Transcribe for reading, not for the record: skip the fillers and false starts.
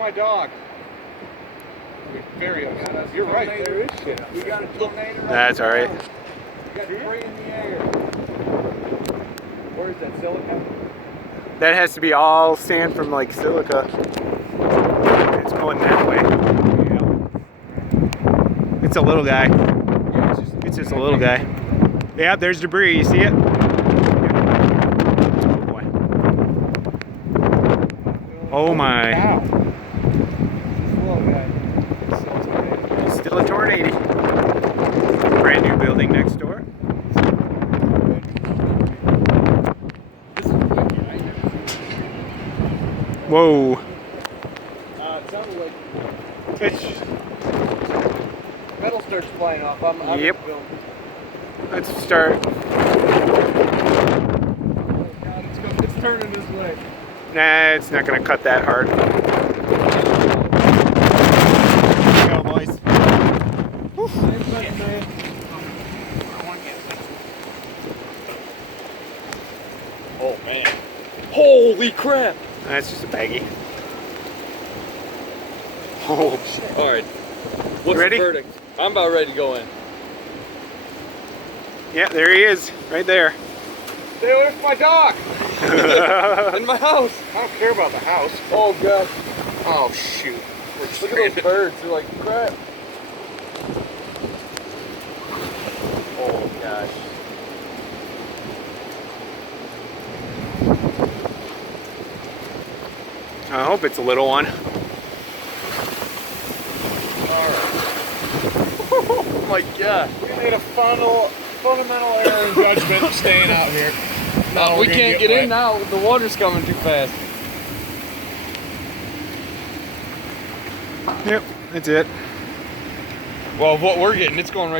my dog. Very upset. You're right, there is shit. We got a tornado. That's all right. We got debris in the air. Where is that, silica? That has to be all sand from like silica. It's going that way. Yeah. It's a little guy. Yeah, It's just a little guy. Yeah, there's debris. You see it? Oh boy. Oh my. Cow. little guy. Still a tornado. Brand new building next door. Whoa. It sounded like It's, metal starts flying off. I'm Yep. filming. let's start. Oh God, it's turning this way. Nah, it's not gonna cut that hard. Here we go, boys. Oh man. Holy crap! That's just a baggie. Oh shit. Alright. What's Ready? the verdict? I'm about ready to go in. Yeah, there he is, right there. Stay away from my dog. In my house! I don't care about the house. Oh god. Oh shoot. We're Look at those stranded. birds. They're like crap. Oh gosh. I hope it's a little one. Oh my god. We made a fundamental error in judgment staying out here. Now We we're can't gonna get wet. in now. The water's coming too fast. Yep, that's it. Well, what we're getting, it's going right